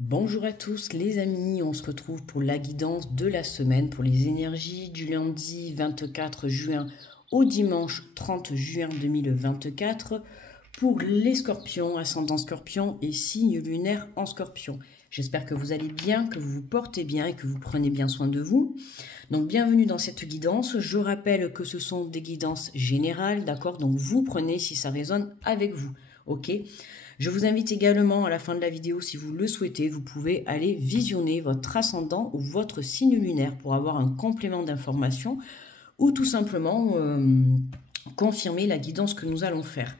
Bonjour à tous les amis, on se retrouve pour la guidance de la semaine pour les énergies du lundi 24 juin au dimanche 30 juin 2024 pour les scorpions, ascendant scorpion et signe lunaire en scorpion. J'espère que vous allez bien, que vous vous portez bien et que vous prenez bien soin de vous. Donc bienvenue dans cette guidance. Je rappelle que ce sont des guidances générales, d'accord? Donc vous prenez si ça résonne avec vous, ok? Je vous invite également à la fin de la vidéo, si vous le souhaitez, vous pouvez aller visionner votre ascendant ou votre signe lunaire pour avoir un complément d'information ou tout simplement confirmer la guidance que nous allons faire.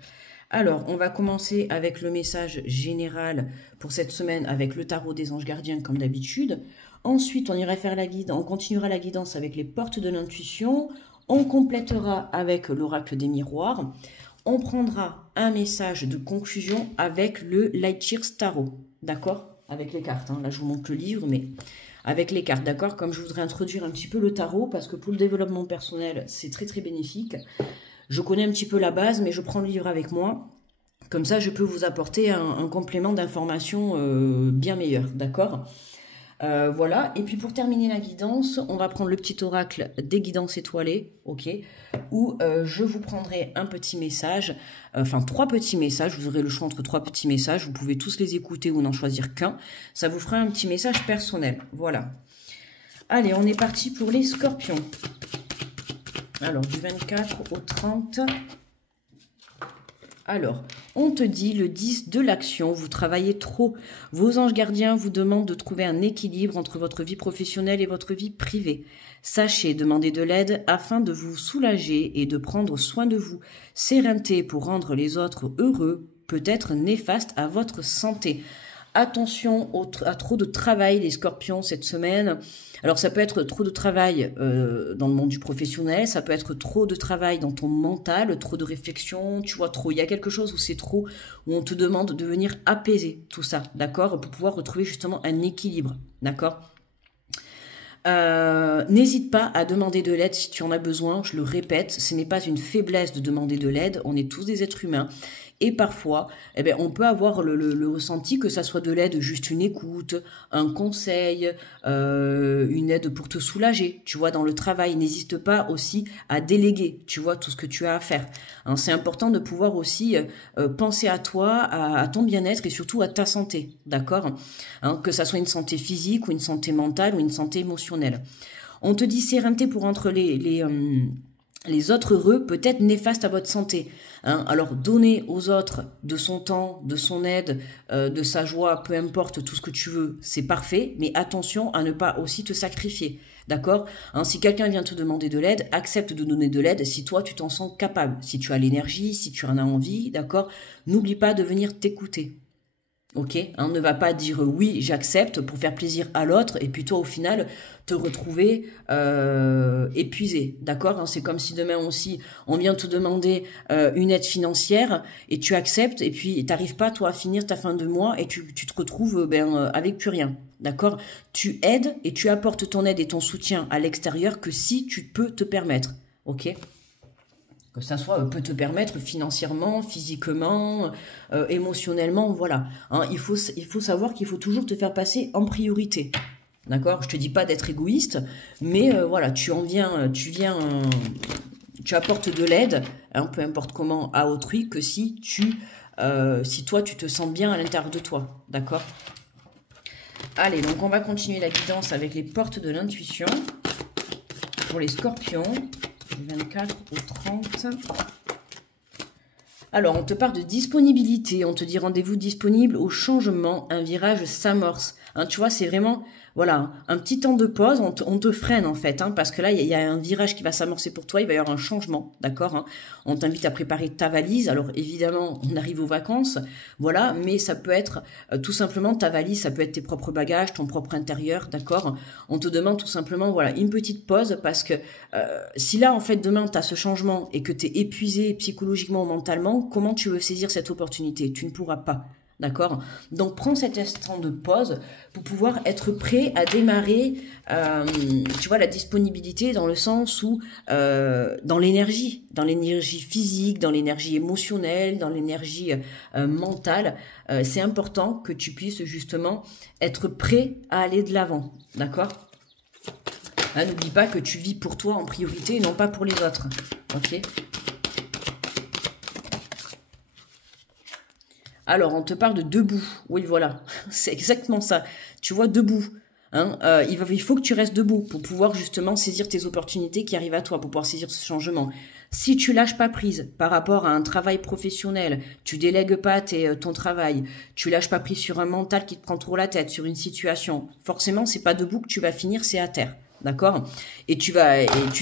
Alors, on va commencer avec le message général pour cette semaine avec le tarot des anges gardiens comme d'habitude. Ensuite, on ira faire la guidance, on continuera la guidance avec les portes de l'intuition. On complétera avec l'oracle des miroirs. On prendra un message de conclusion avec le Light Years Tarot, d'accord? Avec les cartes, hein. Là je vous montre le livre, mais avec les cartes, d'accord? Comme je voudrais introduire un petit peu le tarot, parce que pour le développement personnel, c'est très très bénéfique. Je connais un petit peu la base, mais je prends le livre avec moi. Comme ça, je peux vous apporter un complément d'information bien meilleur, d'accord? Voilà, et puis pour terminer la guidance, on va prendre le petit oracle des guidances étoilées, ok, où je vous prendrai un petit message, enfin 3 petits messages, vous aurez le choix entre 3 petits messages, vous pouvez tous les écouter ou n'en choisir qu'un, ça vous fera un petit message personnel, voilà. Allez, on est parti pour les scorpions. Alors, du 24 au 30... Alors, on te dit le 10 de l'action, vous travaillez trop. Vos anges gardiens vous demandent de trouver un équilibre entre votre vie professionnelle et votre vie privée. Sachez demander de l'aide afin de vous soulager et de prendre soin de vous. Sérénité pour rendre les autres heureux peut être néfaste à votre santé. Attention à trop de travail, les scorpions, cette semaine. Alors, ça peut être trop de travail dans le monde du professionnel, ça peut être trop de travail dans ton mental, trop de réflexion, tu vois, trop. Il y a quelque chose où c'est trop, où on te demande de venir apaiser tout ça, d'accord? Pour pouvoir retrouver justement un équilibre, d'accord? N'hésite pas à demander de l'aide si tu en as besoin, je le répète, ce n'est pas une faiblesse de demander de l'aide, on est tous des êtres humains. Et parfois, eh bien, on peut avoir le ressenti que ça soit de l'aide, juste une écoute, un conseil, une aide pour te soulager. Tu vois, dans le travail, n'hésite pas aussi à déléguer, tu vois, tout ce que tu as à faire. Hein, c'est important de pouvoir aussi penser à toi, à ton bien-être et surtout à ta santé, d'accord? Hein, que ça soit une santé physique ou une santé mentale ou une santé émotionnelle. On te dit sérénité pour entre les autres heureux peut être néfaste à votre santé. Hein, alors donner aux autres de son temps, de son aide, de sa joie, peu importe tout ce que tu veux, c'est parfait, mais attention à ne pas aussi te sacrifier. D'accord? Hein, si quelqu'un vient te demander de l'aide, accepte de donner de l'aide si toi tu t'en sens capable, si tu as l'énergie, si tu en as envie, d'accord? N'oublie pas de venir t'écouter. Ok, hein, ne va pas dire oui, j'accepte pour faire plaisir à l'autre et puis toi au final te retrouver épuisé, d'accord, hein, c'est comme si demain aussi on vient te demander une aide financière et tu acceptes et puis t'arrives pas toi à finir ta fin de mois et tu te retrouves avec plus rien, d'accord. Tu aides et tu apportes ton aide et ton soutien à l'extérieur que si tu peux te permettre, ok. Que ça soit peut te permettre financièrement, physiquement, émotionnellement, voilà. Hein, il faut savoir qu'il faut toujours te faire passer en priorité. D'accord? Je te dis pas d'être égoïste, mais voilà, tu apportes de l'aide, hein, peu importe comment, à autrui, que si toi tu te sens bien à l'intérieur de toi. D'accord? Allez, donc on va continuer la guidance avec les portes de l'intuition pour les scorpions. 24 au 30. Alors, on te parle de disponibilité, on te dit rendez-vous disponible au changement, un virage s'amorce. Hein, tu vois, c'est vraiment, voilà, un petit temps de pause, on te freine en fait, hein, parce que là, il y a un virage qui va s'amorcer pour toi, il va y avoir un changement, d'accord, hein. On t'invite à préparer ta valise, alors évidemment, on arrive aux vacances, voilà, mais ça peut être tout simplement ta valise, ça peut être tes propres bagages, ton propre intérieur, d'accord. On te demande tout simplement, voilà, une petite pause, parce que si là, en fait, demain, tu as ce changement et que tu es épuisé psychologiquement ou mentalement, comment tu veux saisir cette opportunité? Tu ne pourras pas. D'accord? Donc, prends cet instant de pause pour pouvoir être prêt à démarrer, tu vois, la disponibilité dans le sens où, dans l'énergie physique, dans l'énergie émotionnelle, dans l'énergie mentale, c'est important que tu puisses justement être prêt à aller de l'avant. D'accord? Hein, n'oublie pas que tu vis pour toi en priorité et non pas pour les autres. Ok? Alors, on te parle de debout. Oui, voilà. C'est exactement ça. Tu vois, debout. Hein, il faut que tu restes debout pour pouvoir justement saisir tes opportunités qui arrivent à toi, pour pouvoir saisir ce changement. Si tu lâches pas prise par rapport à un travail professionnel, tu délègues pas ton travail, tu lâches pas prise sur un mental qui te prend trop la tête, sur une situation, forcément, c'est pas debout que tu vas finir, c'est à terre. D'accord? Et tu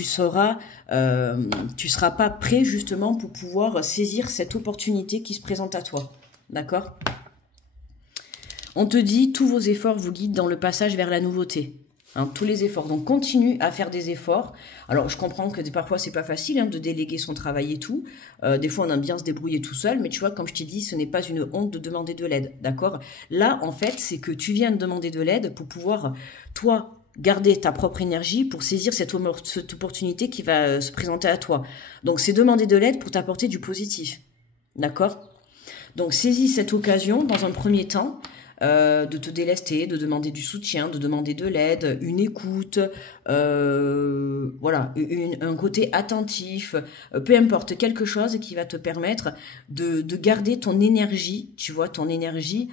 seras pas prêt justement pour pouvoir saisir cette opportunité qui se présente à toi. D'accord? On te dit, tous vos efforts vous guident dans le passage vers la nouveauté. Hein, tous les efforts. Donc, continue à faire des efforts. Alors, je comprends que parfois, c'est pas facile de déléguer son travail et tout. Des fois, on aime bien se débrouiller tout seul. Mais tu vois, comme je t'ai dit, ce n'est pas une honte de demander de l'aide. D'accord? Là, en fait, c'est que tu viens de demander de l'aide pour pouvoir, toi, garder ta propre énergie pour saisir cette opportunité qui va se présenter à toi. Donc, c'est demander de l'aide pour t'apporter du positif. D'accord? Donc, saisis cette occasion dans un premier temps de te délester, de demander du soutien, de demander de l'aide, une écoute, voilà, un côté attentif, peu importe, quelque chose qui va te permettre de garder ton énergie, tu vois, ton énergie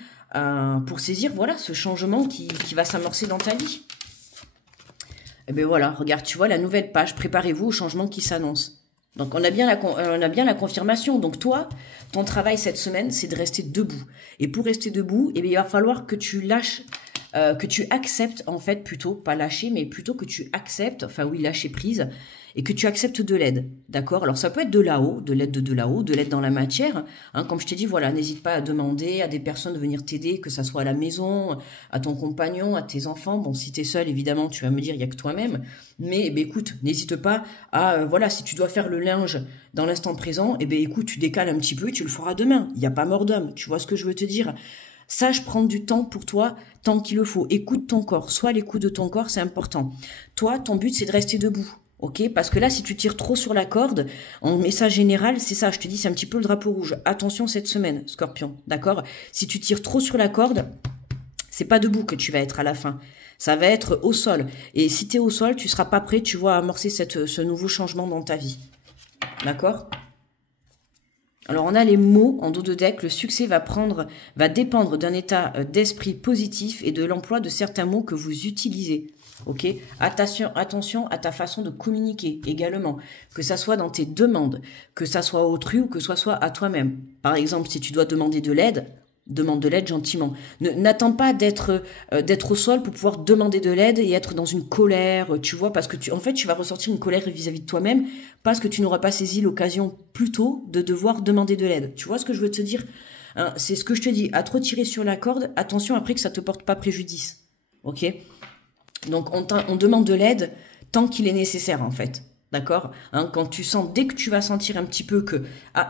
pour saisir, voilà, ce changement qui va s'amorcer dans ta vie. Et bien voilà, regarde, tu vois, la nouvelle page, préparez-vous au changement qui s'annonce. Donc, on a bien la confirmation. Donc, toi, ton travail cette semaine, c'est de rester debout. Et pour rester debout, eh bien, il va falloir que tu lâches, que tu acceptes, en fait, plutôt, pas lâcher, mais plutôt que tu acceptes, enfin oui, lâcher prise, et que tu acceptes de l'aide. D'accord? Alors, ça peut être de là-haut, de l'aide de là-haut, de l'aide dans la matière. Hein, comme je t'ai dit, voilà, n'hésite pas à demander à des personnes de venir t'aider, que ça soit à la maison, à ton compagnon, à tes enfants. Bon, si t'es seul, évidemment, tu vas me dire, il n'y a que toi-même. Mais, eh bien, écoute, n'hésite pas à, voilà, si tu dois faire le linge dans l'instant présent, eh bien, écoute, tu décales un petit peu et tu le feras demain. Il n'y a pas mort d'homme. Tu vois ce que je veux te dire? Sache prendre du temps pour toi, tant qu'il le faut. Écoute ton corps. Sois à l'écoute de ton corps, c'est important. Toi, ton but, c'est de rester debout. Ok? Parce que là, si tu tires trop sur la corde, en message général, c'est ça, je te dis, c'est un petit peu le drapeau rouge. Attention cette semaine, Scorpion. D'accord? Si tu tires trop sur la corde, c'est pas debout que tu vas être à la fin. Ça va être au sol. Et si tu es au sol, tu seras pas prêt, tu vois, à amorcer ce nouveau changement dans ta vie. D'accord? Alors, on a les mots en dos de deck. Le succès va dépendre d'un état d'esprit positif et de l'emploi de certains mots que vous utilisez. Ok? Attention à ta façon de communiquer également. Que ça soit dans tes demandes, que ça soit à autrui ou que ça soit à toi-même. Par exemple, si tu dois demander de l'aide, demande de l'aide gentiment. N'attends pas d'être au sol pour pouvoir demander de l'aide et être dans une colère, tu vois, parce que en fait, tu vas ressortir une colère vis-à-vis de toi-même parce que tu n'auras pas saisi l'occasion plus tôt de devoir demander de l'aide. Tu vois ce que je veux te dire? Hein, c'est ce que je te dis. À trop tirer sur la corde, attention après que ça te porte pas préjudice. Ok? Donc, on demande de l'aide tant qu'il est nécessaire, en fait. D'accord? Hein, quand tu sens, dès que tu vas sentir un petit peu que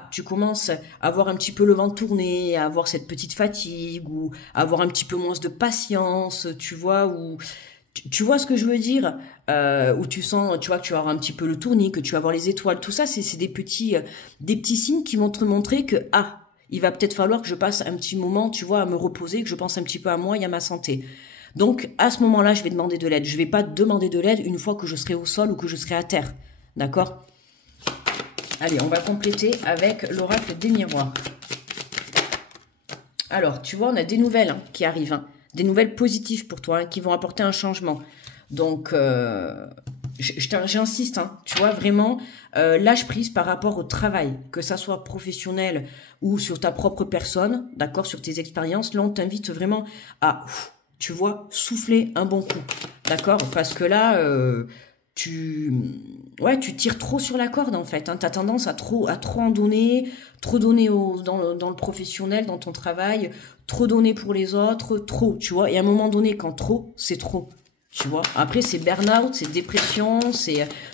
tu commences à avoir un petit peu le vent tourné, à avoir cette petite fatigue, ou à avoir un petit peu moins de patience, tu vois, ou tu vois ce que je veux dire, où tu sens, tu vois, que tu vas avoir un petit peu le tournis, que tu vas avoir les étoiles, tout ça, c'est des petits signes qui vont te montrer que il va peut-être falloir que je passe un petit moment, tu vois, à me reposer, que je pense un petit peu à moi et à ma santé. Donc, à ce moment-là, je vais demander de l'aide. Je vais pas demander de l'aide une fois que je serai au sol ou que je serai à terre. D'accord? Allez, on va compléter avec l'oracle des miroirs. Alors, tu vois, on a des nouvelles qui arrivent. Des nouvelles positives pour toi, qui vont apporter un changement. Donc, j'insiste, tu vois, vraiment, lâche prise par rapport au travail, que ça soit professionnel ou sur ta propre personne, d'accord, sur tes expériences. Là, on t'invite vraiment à... tu vois, souffler un bon coup, d'accord? Parce que là, tu tires trop sur la corde, en fait. Tu as tendance à trop en donner, trop donner dans le professionnel, dans ton travail, trop donner pour les autres, trop, tu vois. Et à un moment donné, quand trop, c'est trop, tu vois. Après, c'est burn-out, c'est dépression,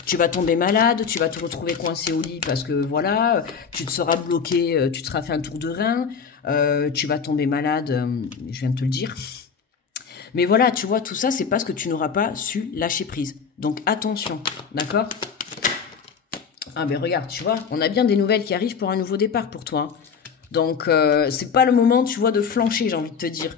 tu vas tomber malade, tu vas te retrouver coincé au lit parce que, voilà, tu te seras bloqué, tu te seras fait un tour de rein. tu vas tomber malade, je viens de te le dire. Mais voilà, tu vois, tout ça, c'est parce que tu n'auras pas su lâcher prise. Donc attention, d'accord? Ah ben regarde, tu vois, on a bien des nouvelles qui arrivent pour un nouveau départ pour toi. Hein. Donc c'est pas le moment, tu vois, de flancher, j'ai envie de te dire.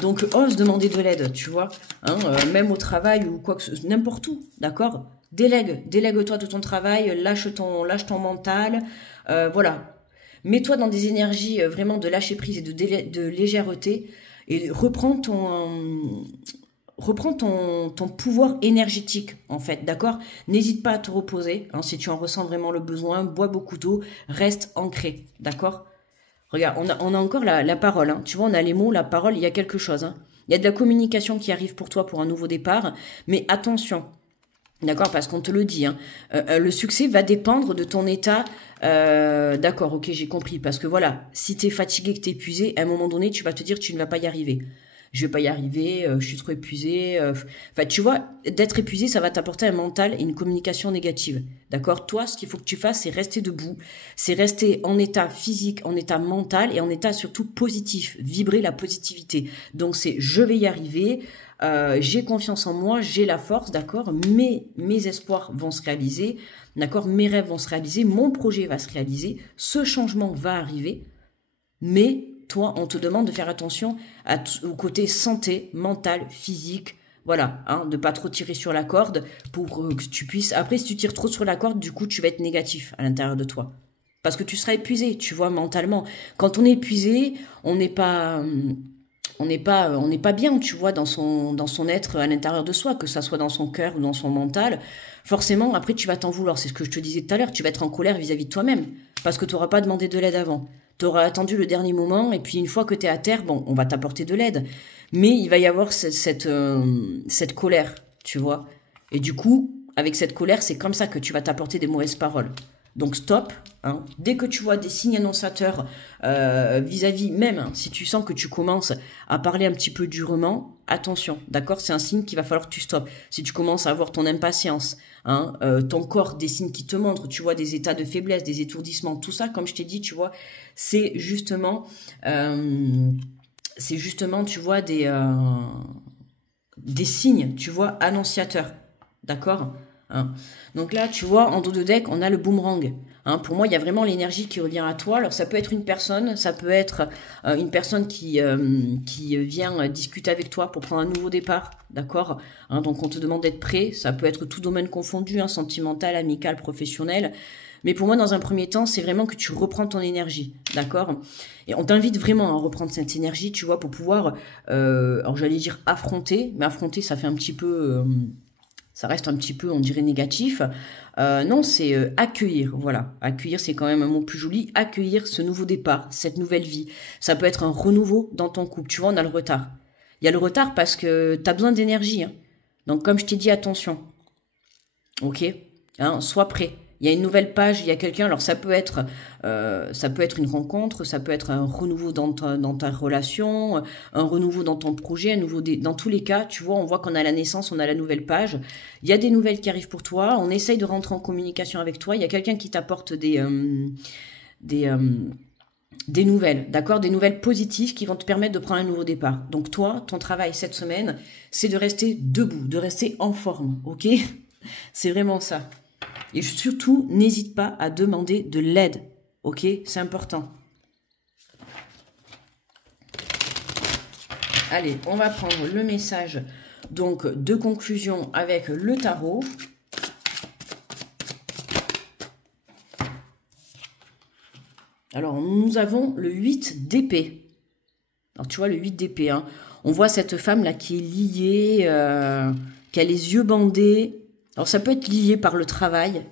Donc ose demander de l'aide, tu vois, hein, même au travail ou quoi que ce soit, n'importe où, d'accord? Délègue-toi de ton travail, lâche ton mental, voilà. Mets-toi dans des énergies vraiment de lâcher prise et de légèreté et reprends ton pouvoir énergétique, en fait, d'accord? N'hésite pas à te reposer, hein, si tu en ressens vraiment le besoin, bois beaucoup d'eau, reste ancré, d'accord? Regarde, on a encore la parole, hein. Tu vois, on a les mots, la parole, il y a quelque chose, hein. Il y a de la communication qui arrive pour toi pour un nouveau départ, mais attention, d'accord, parce qu'on te le dit, hein, le succès va dépendre de ton état, d'accord, ok, j'ai compris, parce que voilà, si t'es fatigué, que t'es épuisé, à un moment donné, tu vas te dire tu ne vas pas y arriver. Je vais pas y arriver, je suis trop épuisé. Enfin, tu vois, d'être épuisé, ça va t'apporter un mental et une communication négative. D'accord? Toi, ce qu'il faut que tu fasses, c'est rester debout, c'est rester en état physique, en état mental et en état surtout positif, vibrer la positivité. Donc c'est je vais y arriver, j'ai confiance en moi, j'ai la force, d'accord? Mes espoirs vont se réaliser, d'accord? Mes rêves vont se réaliser, mon projet va se réaliser, ce changement va arriver, mais toi, on te demande de faire attention au côté santé, mentale, physique, voilà, hein, de pas trop tirer sur la corde pour que tu puisses... Après, si tu tires trop sur la corde, du coup, tu vas être négatif à l'intérieur de toi. Parce que tu seras épuisé, tu vois, mentalement. Quand on est épuisé, on n'est pas bien, tu vois, dans son être à l'intérieur de soi, que ça soit dans son cœur ou dans son mental. Forcément, après, tu vas t'en vouloir. C'est ce que je te disais tout à l'heure. Tu vas être en colère vis-à-vis de toi-même. Parce que tu n'auras pas demandé de l'aide avant. Tu auras attendu le dernier moment. Et puis, une fois que tu es à terre, bon, on va t'apporter de l'aide. Mais il va y avoir cette colère, tu vois. Et du coup, avec cette colère, c'est comme ça que tu vas t'apporter des mauvaises paroles. Donc stop, hein. Dès que tu vois des signes annonciateurs vis-à-vis, même hein, si tu sens que tu commences à parler un petit peu durement, attention, d'accord? C'est un signe qu'il va falloir que tu stoppes. Si tu commences à avoir ton impatience, hein, ton corps, des signes qui te montrent, tu vois, des états de faiblesse, des étourdissements, tout ça, comme je t'ai dit, tu vois, c'est justement, tu vois, des signes, tu vois, annonciateurs, d'accord? Hein. Donc là, tu vois, en dos de deck, on a le boomerang. Hein, pour moi, il y a vraiment l'énergie qui revient à toi. Alors, ça peut être une personne, ça peut être une personne qui vient discuter avec toi pour prendre un nouveau départ, d'accord? Hein, donc, on te demande d'être prêt. Ça peut être tout domaine confondu, hein, sentimental, amical, professionnel. Mais pour moi, dans un premier temps, c'est vraiment que tu reprends ton énergie, d'accord? Et on t'invite vraiment à reprendre cette énergie, tu vois, pour pouvoir, alors j'allais dire affronter, mais affronter, ça fait un petit peu... ça reste un petit peu, on dirait, négatif. Non, c'est accueillir, voilà. Accueillir, c'est quand même un mot plus joli. Accueillir ce nouveau départ, cette nouvelle vie. Ça peut être un renouveau dans ton couple. Tu vois, on a le retard. Il y a le retard parce que tu as besoin d'énergie. Hein. Donc, comme je t'ai dit, attention. Ok, hein, sois prêt. Il y a une nouvelle page, il y a quelqu'un. Alors ça peut être une rencontre, ça peut être un renouveau dans ta relation, un renouveau dans ton projet, un nouveau dans tous les cas. Tu vois, on voit qu'on a la naissance, on a la nouvelle page. Il y a des nouvelles qui arrivent pour toi. On essaye de rentrer en communication avec toi. Il y a quelqu'un qui t'apporte des nouvelles, d'accord, des nouvelles positives qui vont te permettre de prendre un nouveau départ. Donc toi, ton travail cette semaine, c'est de rester debout, de rester en forme, ok? C'est vraiment ça. Et surtout, n'hésite pas à demander de l'aide, ok? C'est important. Allez, on va prendre le message donc de conclusion avec le tarot. Alors, nous avons le 8 d'épée. Alors, tu vois, le 8 d'épée, hein. On voit cette femme-là qui est liée, qui a les yeux bandés. Alors, ça peut être lié par le travail,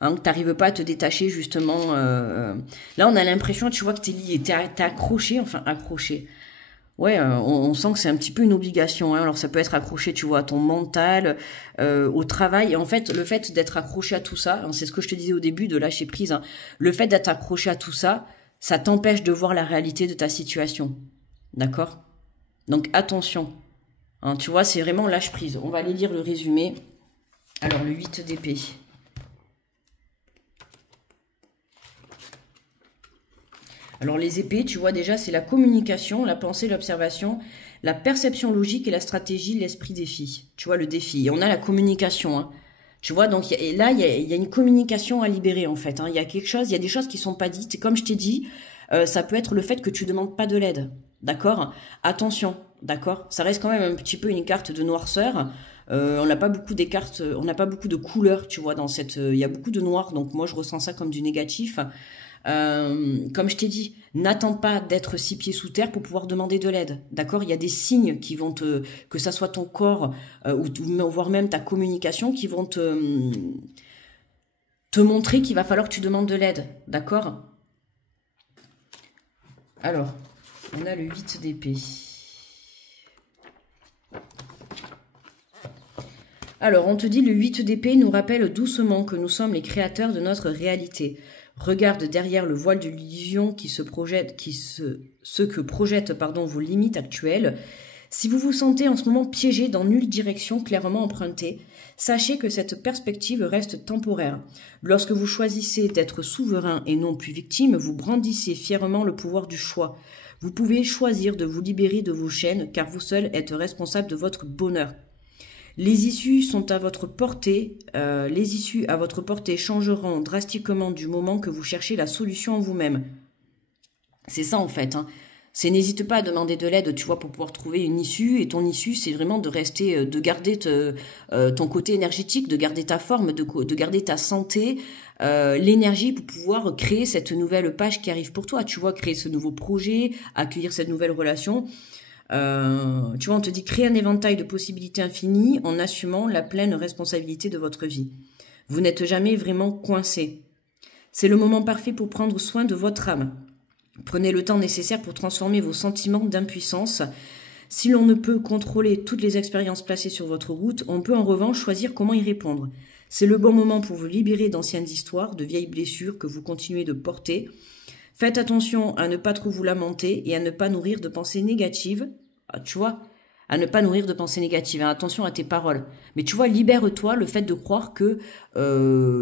hein, que tu n'arrives pas à te détacher, justement. Là, on a l'impression, tu vois, que tu es lié, tu es accroché, enfin, accroché. Ouais, on sent que c'est un petit peu une obligation. Hein. Alors, ça peut être accroché, tu vois, à ton mental, au travail. Et en fait, le fait d'être accroché à tout ça, hein, c'est ce que je te disais au début, de lâcher prise, hein, le fait d'être accroché à tout ça, ça t'empêche de voir la réalité de ta situation. D'accord? Donc, attention. Hein, tu vois, c'est vraiment lâche prise. On va aller lire le résumé. Alors, le 8 d'épée. Alors les épées, tu vois déjà, c'est la communication, la pensée, l'observation, la perception logique et la stratégie, l'esprit défi. Tu vois, le défi. Et on a la communication, hein. Tu vois, donc là, il y a une communication à libérer, en fait, hein. Il y a quelque chose, il y a des choses qui sont pas dites. Et comme je t'ai dit, ça peut être le fait que tu demandes pas de l'aide. D'accord? Attention, d'accord? Ça reste quand même un petit peu une carte de noirceur. On n'a pas beaucoup des cartes, on n'a pas beaucoup de couleurs, tu vois, dans cette... Il y a beaucoup de noir, donc moi, je ressens ça comme du négatif. Comme je t'ai dit, n'attends pas d'être 6 pieds sous terre pour pouvoir demander de l'aide. D'accord? Il y a des signes qui vont que ça soit ton corps voire même ta communication qui vont te montrer qu'il va falloir que tu demandes de l'aide. D'accord? Alors, on a le 8 d'épée. Alors, on te dit le 8 d'épée nous rappelle doucement que nous sommes les créateurs de notre réalité. Regarde derrière le voile de l'illusion ce que projettent vos limites actuelles. Si vous vous sentez en ce moment piégé dans nulle direction clairement empruntée, sachez que cette perspective reste temporaire. Lorsque vous choisissez d'être souverain et non plus victime, vous brandissez fièrement le pouvoir du choix. Vous pouvez choisir de vous libérer de vos chaînes, car vous seul êtes responsable de votre bonheur. Les issues sont à votre portée. Les issues à votre portée changeront drastiquement du moment que vous cherchez la solution en vous-même. C'est ça en fait, hein. C'est n'hésite pas à demander de l'aide, tu vois, pour pouvoir trouver une issue. Et ton issue, c'est vraiment de rester, de garder ton côté énergétique, de garder ta forme, de garder ta santé, l'énergie pour pouvoir créer cette nouvelle page qui arrive pour toi. Tu vois, créer ce nouveau projet, accueillir cette nouvelle relation. Tu vois, on te dit créer un éventail de possibilités infinies en assumant la pleine responsabilité de votre vie. Vous n'êtes jamais vraiment coincé. C'est le moment parfait pour prendre soin de votre âme. Prenez le temps nécessaire pour transformer vos sentiments d'impuissance. Si l'on ne peut contrôler toutes les expériences placées sur votre route, on peut en revanche choisir comment y répondre. C'est le bon moment pour vous libérer d'anciennes histoires, de vieilles blessures que vous continuez de porter. Faites attention à ne pas trop vous lamenter et à ne pas nourrir de pensées négatives. Tu vois, à ne pas nourrir de pensées négatives. Attention à tes paroles. Mais tu vois, libère-toi le fait de croire que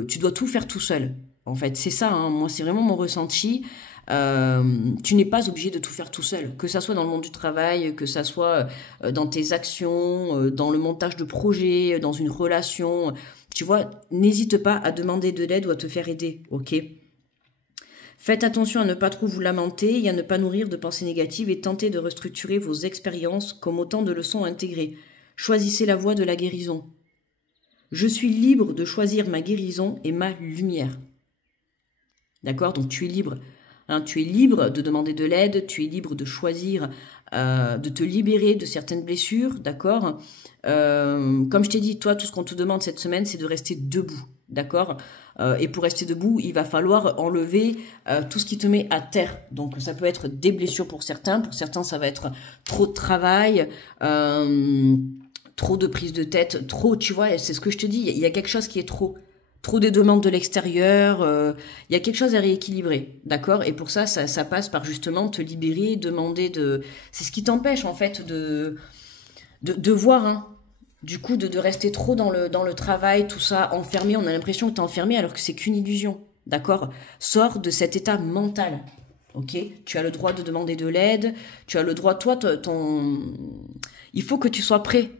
tu dois tout faire tout seul. En fait, c'est ça, hein. Moi, c'est vraiment mon ressenti. Tu n'es pas obligé de tout faire tout seul. Que ça soit dans le monde du travail, que ça soit dans tes actions, dans le montage de projets, dans une relation. Tu vois, n'hésite pas à demander de l'aide ou à te faire aider, ok ? Faites attention à ne pas trop vous lamenter et à ne pas nourrir de pensées négatives et tentez de restructurer vos expériences comme autant de leçons intégrées. Choisissez la voie de la guérison. Je suis libre de choisir ma guérison et ma lumière. D'accord? Donc tu es libre. Hein, tu es libre de demander de l'aide, tu es libre de choisir, de te libérer de certaines blessures, d'accord? Comme je t'ai dit, toi, tout ce qu'on te demande cette semaine, c'est de rester debout, d'accord? Et pour rester debout, il va falloir enlever tout ce qui te met à terre. Donc ça peut être des blessures pour certains ça va être trop de travail, trop de prise de tête, trop, tu vois, c'est ce que je te dis, il y a quelque chose qui est trop des demandes de l'extérieur, il y a quelque chose à rééquilibrer, d'accord? Et pour ça passe par justement te libérer, demander de... C'est ce qui t'empêche en fait de voir, hein. Du coup, de rester trop dans le travail, tout ça, enfermé, on a l'impression que t'es enfermé alors que c'est qu'une illusion, d'accord? Sors de cet état mental, ok? Tu as le droit de demander de l'aide, tu as le droit, toi, il faut que tu sois prêt.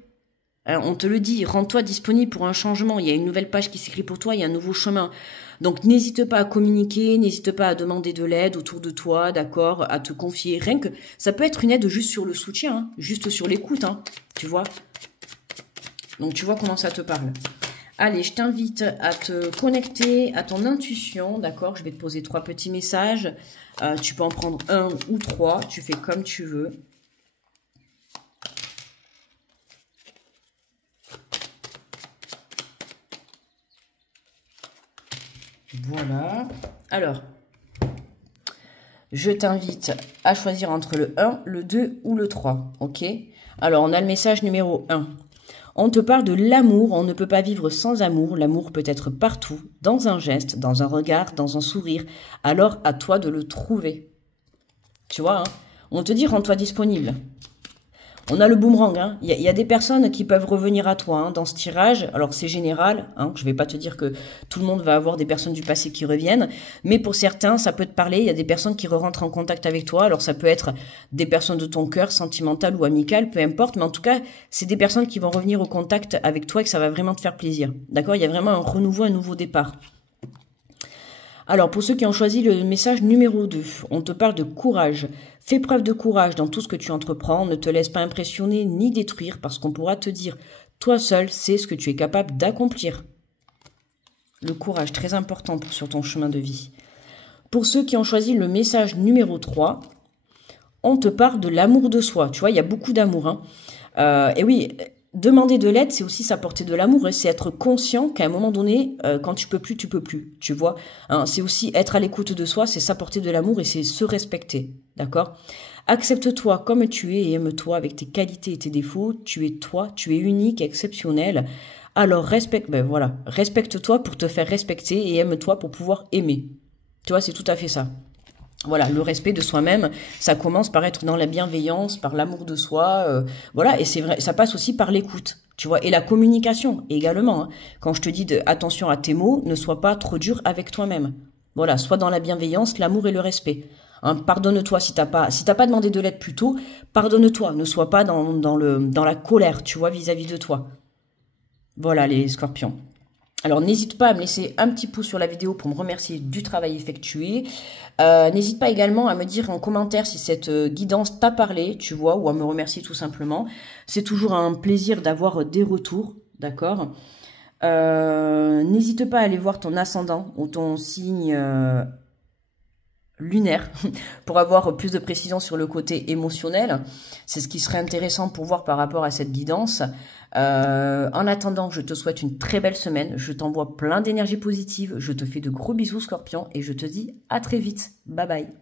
Alors, on te le dit, rends-toi disponible pour un changement, il y a une nouvelle page qui s'écrit pour toi, il y a un nouveau chemin. Donc n'hésite pas à communiquer, n'hésite pas à demander de l'aide autour de toi, d'accord, à te confier. Rien que, ça peut être une aide juste sur le soutien, hein, juste sur l'écoute, hein, tu vois. Donc tu vois comment ça te parle. Allez, je t'invite à te connecter à ton intuition, d'accord. Je vais te poser 3 petits messages. Tu peux en prendre 1 ou 3, tu fais comme tu veux. Voilà. Alors, je t'invite à choisir entre le 1, le 2 ou le 3, ok? Alors, on a le message numéro 1. On te parle de l'amour, on ne peut pas vivre sans amour. L'amour peut être partout, dans un geste, dans un regard, dans un sourire. Alors, à toi de le trouver. Tu vois, hein? On te dit, rends-toi disponible. On a le boomerang, hein. Il y a des personnes qui peuvent revenir à toi, hein, dans ce tirage. Alors c'est général, hein. Je vais pas te dire que tout le monde va avoir des personnes du passé qui reviennent, mais pour certains, ça peut te parler. Il y a des personnes qui rentrent en contact avec toi. Alors ça peut être des personnes de ton cœur, sentimentales ou amicales, peu importe. Mais en tout cas, c'est des personnes qui vont revenir au contact avec toi et que ça va vraiment te faire plaisir. D'accord? Il y a vraiment un renouveau, un nouveau départ. Alors, pour ceux qui ont choisi le message numéro 2, on te parle de courage. Fais preuve de courage dans tout ce que tu entreprends. Ne te laisse pas impressionner ni détruire parce qu'on pourra te dire, toi seul, c'est ce que tu es capable d'accomplir. Le courage, très important sur ton chemin de vie. Pour ceux qui ont choisi le message numéro 3, on te parle de l'amour de soi. Tu vois, il y a beaucoup d'amour, hein. Et oui, demander de l'aide, c'est aussi s'apporter de l'amour et c'est être conscient qu'à un moment donné, quand tu peux plus, tu vois. Hein, c'est aussi être à l'écoute de soi, c'est s'apporter de l'amour et c'est se respecter, d'accord? Accepte-toi comme tu es et aime-toi avec tes qualités et tes défauts. Tu es toi, tu es unique, exceptionnel. Alors respecte-toi pour te faire respecter et aime-toi pour pouvoir aimer. Tu vois, c'est tout à fait ça. Voilà, le respect de soi-même, ça commence par être dans la bienveillance, par l'amour de soi, voilà, et c'est vrai, ça passe aussi par l'écoute, tu vois, et la communication également. Hein. Quand je te dis attention à tes mots, ne sois pas trop dur avec toi-même. Voilà, sois dans la bienveillance, l'amour et le respect. Hein, pardonne-toi si t'as pas demandé de l'aide plus tôt, pardonne-toi, ne sois pas dans la colère, tu vois, vis-à-vis de toi. Voilà les scorpions. Alors, n'hésite pas à me laisser un petit pouce sur la vidéo pour me remercier du travail effectué. N'hésite pas également à me dire en commentaire si cette guidance t'a parlé, tu vois, ou à me remercier tout simplement. C'est toujours un plaisir d'avoir des retours, d'accord? N'hésite pas à aller voir ton ascendant ou ton signe lunaire pour avoir plus de précision sur le côté émotionnel. C'est ce qui serait intéressant pour voir par rapport à cette guidance. En attendant, je te souhaite une très belle semaine. Je t'envoie plein d'énergie positive. Je te fais de gros bisous, Scorpion, et je te dis à très vite. Bye bye.